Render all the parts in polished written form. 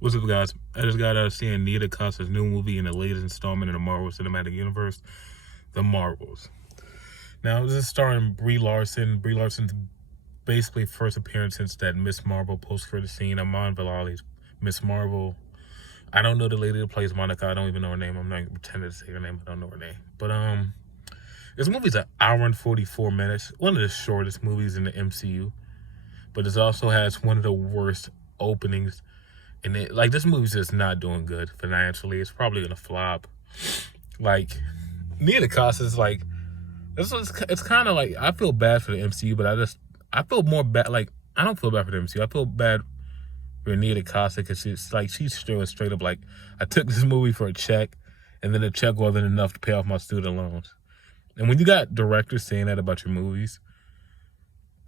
What's up, guys? I just got seeing Nia DaCosta's new movie in the latest installment in the Marvel Cinematic Universe, The Marvels. Now, this is starring Brie Larson. Brie Larson's basically first appearance since that Miss Marvel post-credit scene. Amon Vallali's Miss Marvel. I don't know the lady that plays Monica. I don't even know her name. I'm not pretending to say her name. I don't know her name. But this movie's an hour and 44 minutes. One of the shortest movies in the MCU. But it also has one of the worst openings. And this movie's just not doing good financially. It's probably gonna flop. Like, Nia DaCosta's like, it's kind of like, I feel bad for the MCU, but I feel more bad. Like, I don't feel bad for the MCU. I feel bad for Nia DaCosta because she's straight up like, I took this movie for a check, and then the check wasn't enough to pay off my student loans. And when you got directors saying that about your movies,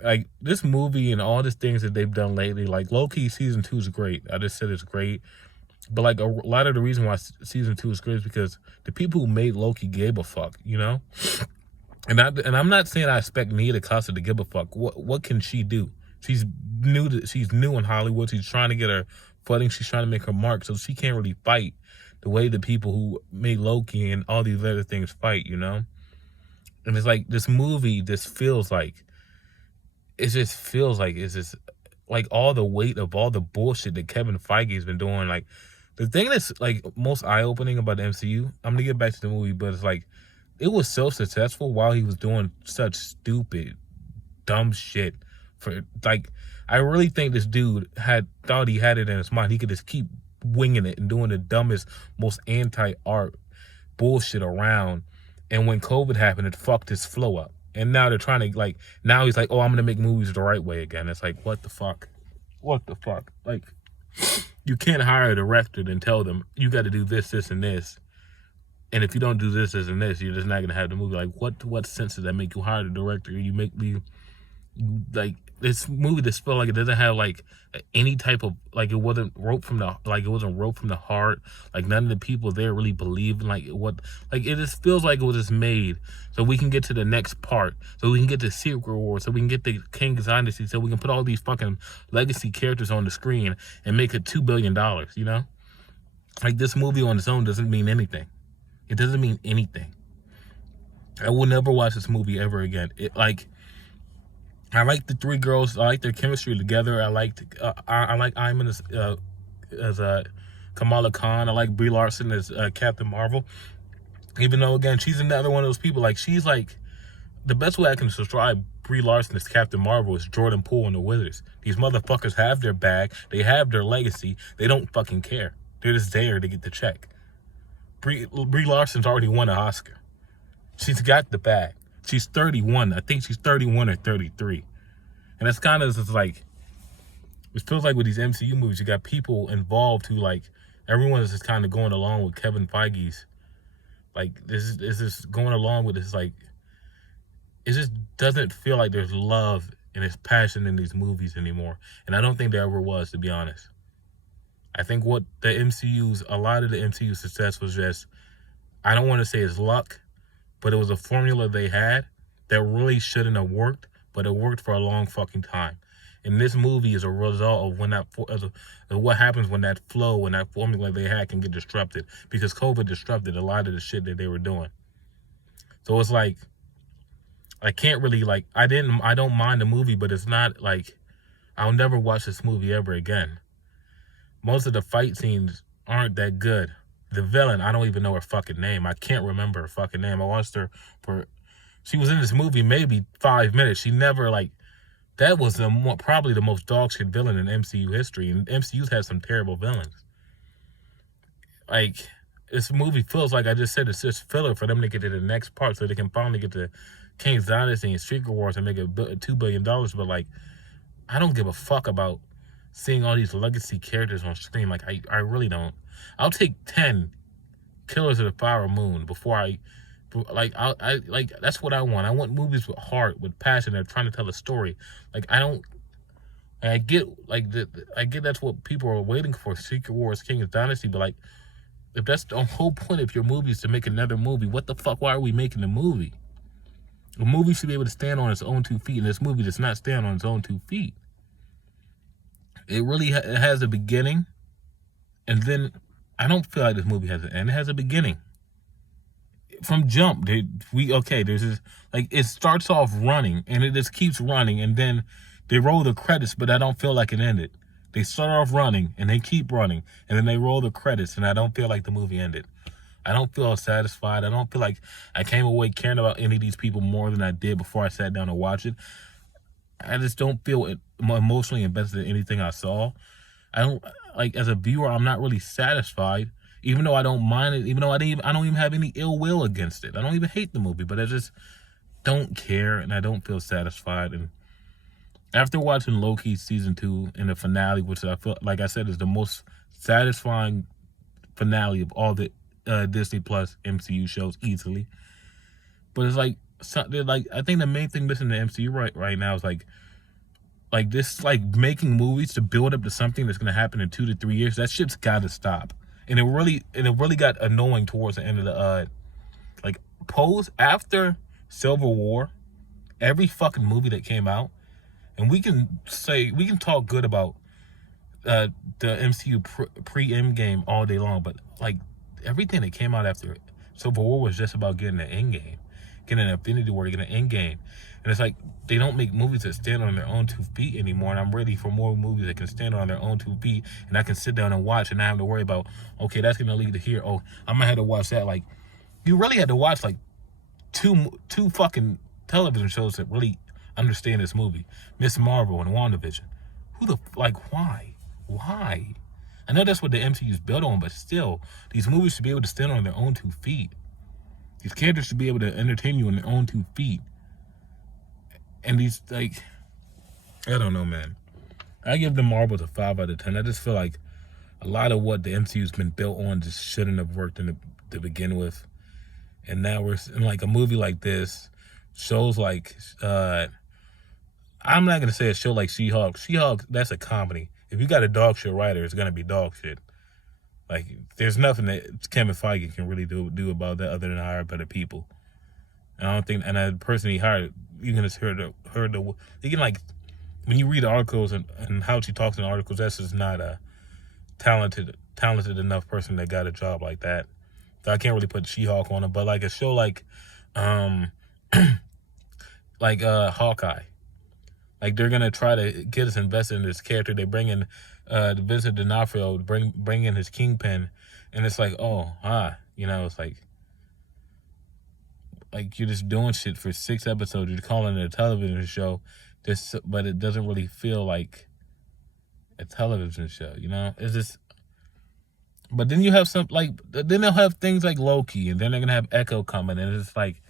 like this movie and all these things that they've done lately, like Loki season 2 is great. I just said it's great, but like a lot of the reason why season 2 is great is because the people who made Loki gave a fuck, you know. And I'm not saying I expect Nia DaCosta to give a fuck. What can she do? She's new in Hollywood. She's trying to get her footing. She's trying to make her mark, so she can't really fight the way the people who made Loki and all these other things fight, you know. And it's like this movie. It just feels like it's just like all the weight of all the bullshit that Kevin Feige has been doing. Like, the thing that's like most eye-opening about the MCU, I'm gonna get back to the movie, but it's like it was so successful while he was doing such stupid, dumb shit. For like, I really think this dude thought he had it in his mind. He could just keep winging it and doing the dumbest, most anti-art bullshit around. And when COVID happened, it fucked his flow up. And now they're trying to, like, now he's like, oh, I'm going to make movies the right way again. It's like, what the fuck? What the fuck? Like, you can't hire a director and tell them, you got to do this, this, and this. And if you don't do this, this, and this, you're just not going to have the movie. Like, what sense does that make? You hire the director, you make me, like, this movie just felt like it doesn't have like any type of, like, it wasn't wrote from the heart. Like, none of the people there really believe in it just feels like it was just made so we can get to the next part, so we can get the Secret Wars, so we can get the King's Dynasty, so we can put all these fucking legacy characters on the screen and make it $2 billion, you know. Like, this movie on its own doesn't mean anything. It doesn't mean anything. I will never watch this movie ever again. I like the three girls. I like their chemistry together. I like Iman as Kamala Khan. I like Brie Larson as Captain Marvel. Even though, again, she's another one of those people. Like, she's like, the best way I can describe Brie Larson as Captain Marvel is Jordan Poole and the Wizards. These motherfuckers have their bag. They have their legacy. They don't fucking care. They're just there to get the check. Brie Larson's already won an Oscar. She's got the bag. She's 31. I think she's 31 or 33. And it's kind of just like, it feels like with these MCU movies, you got people involved who, like, everyone is just kind of going along with Kevin Feige's. Like, this is just going along with this, like, it just doesn't feel like there's love and there's passion in these movies anymore. And I don't think there ever was, to be honest. I think a lot of the MCU's success was just, I don't want to say it's luck, but it was a formula they had that really shouldn't have worked, but it worked for a long fucking time. And this movie is a result of what happens when that flow and that formula they had can get disrupted, because COVID disrupted a lot of the shit that they were doing. So it's like, I can't really, like, I don't mind the movie, but it's not like, I'll never watch this movie ever again. Most of the fight scenes aren't that good. The villain, I don't even know her fucking name. I can't remember her fucking name. I watched her she was in this movie maybe 5 minutes. She never, like, that was probably the most dog shit villain in MCU history. And MCU's had some terrible villains. Like, this movie feels like, I just said, it's just filler for them to get to the next part so they can finally get to King's Dynasty and Secret Wars and make it $2 billion. But, like, I don't give a fuck about seeing all these legacy characters on screen. Like, I really don't. I'll take 10 Killers of the Flower Moon before that's what I want. I want movies with heart, with passion. They're trying to tell a story. Like, I get that's what people are waiting for, Secret Wars, King's Dynasty, but, like, if that's the whole point of your movie is to make another movie, what the fuck, why are we making a movie? A movie should be able to stand on its own 2 feet, and this movie does not stand on its own 2 feet. It really has a beginning, And then I don't feel like this movie has an end. It has a beginning. From jump, there's this, like, it starts off running and it just keeps running, and then they roll the credits, but I don't feel like it ended. They start off running and they keep running, and then they roll the credits, and I don't feel like the movie ended. I don't feel satisfied. I don't feel like I came away caring about any of these people more than I did before I sat down to watch it. I just don't feel emotionally invested in anything I saw. I don't, like, as a viewer, I'm not really satisfied, even though I don't mind it, even though I don't even have any ill will against it. I don't even hate the movie, but I just don't care, and I don't feel satisfied. And after watching Loki season 2 and the finale, which I feel like I said is the most satisfying finale of all the Disney Plus MCU shows easily, but it's like I think the main thing missing in the MCU right now is like this, like, making movies to build up to something that's gonna happen in 2 to 3 years. That shit's gotta stop. And it really got annoying towards the end of the after Civil War, every fucking movie that came out, and we can talk good about the MCU pre-Endgame all day long, but like everything that came out after Civil War was just about getting an Endgame, getting an Infinity War, getting an Endgame. And it's like they don't make movies that stand on their own 2 feet anymore, and I'm ready for more movies that can stand on their own 2 feet, and I can sit down and watch and not have to worry about, okay, that's gonna lead to here, oh, I'm gonna have to watch that. Like, you really had to watch like two fucking television shows that really understand this movie, Miss Marvel and WandaVision. Why? I know that's what the MCU is built on, but still, these movies should be able to stand on their own 2 feet. These characters should be able to entertain you on their own 2 feet. And these, like, I don't know, man. I give the Marvels a 5 out of 10. I just feel like a lot of what the MCU's been built on just shouldn't have worked to begin with. And now we're in, like, a movie like this, shows like, I'm not going to say a show like She-Hulk. She-Hulk, that's a comedy. If you got a dog shit writer, it's going to be dog shit. Like, there's nothing that Kevin Feige can really do about that other than hire better people. And I don't think, and the person he hired, you can just hear the you can, like, when you read the articles and how she talks in the articles, that's just not a talented enough person that got a job like that. So I can't really put She-Hulk on it, but like a show like Hawkeye, like, they're gonna try to get us invested in this character. They bring in Vincent D'Onofrio, bring in his Kingpin, and it's like, it's like you're just doing shit for 6 episodes. You're calling it a television show, but it doesn't really feel like a television show. It's just. But then you have then they'll have things like Loki, and then they're gonna have Echo coming, and it's like,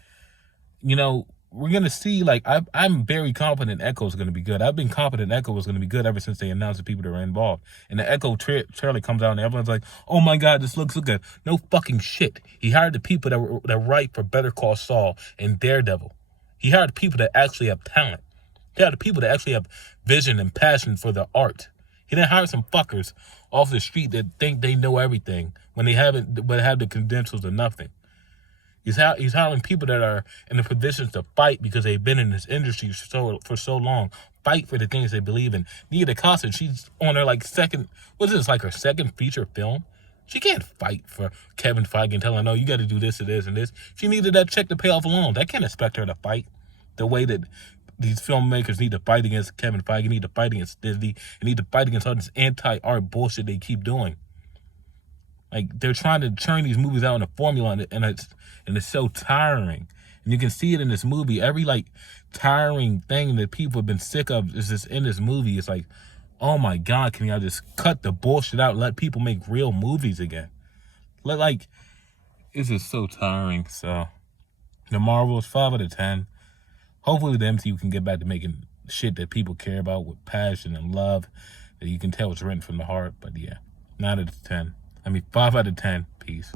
we're gonna see, like, I'm very confident Echo's gonna be good. I've been confident Echo was gonna be good ever since they announced the people that were involved. And the Echo trailer comes out, and everyone's like, "Oh my God, this looks so good." No fucking shit. He hired the people that write for Better Call Saul and Daredevil. He hired people that actually have talent. He hired the people that actually have vision and passion for the art. He didn't hire some fuckers off the street that think they know everything when they haven't, but have the credentials of nothing. He's hiring people that are in the positions to fight because they've been in this industry for so long. Fight for the things they believe in. Nia DaCosta, she's on her her second feature film. She can't fight for Kevin Feige and tell her, no, you got to do this and this and this. She needed that check to pay off loans. I can't expect her to fight the way that these filmmakers need to fight against Kevin Feige, need to fight against Disney, and need to fight against all this anti-art bullshit they keep doing. Like, they're trying to churn these movies out in a formula, and it's so tiring. And you can see it in this movie. Every, like, tiring thing that people have been sick of is just in this movie. It's like, oh my God, can y'all just cut the bullshit out and let people make real movies again? It's just so tiring. So, the Marvels, 5 out of 10. Hopefully the MCU can get back to making shit that people care about with passion and love, that you can tell it's written from the heart. But yeah, 9 out of 10. 5 out of 10. Peace.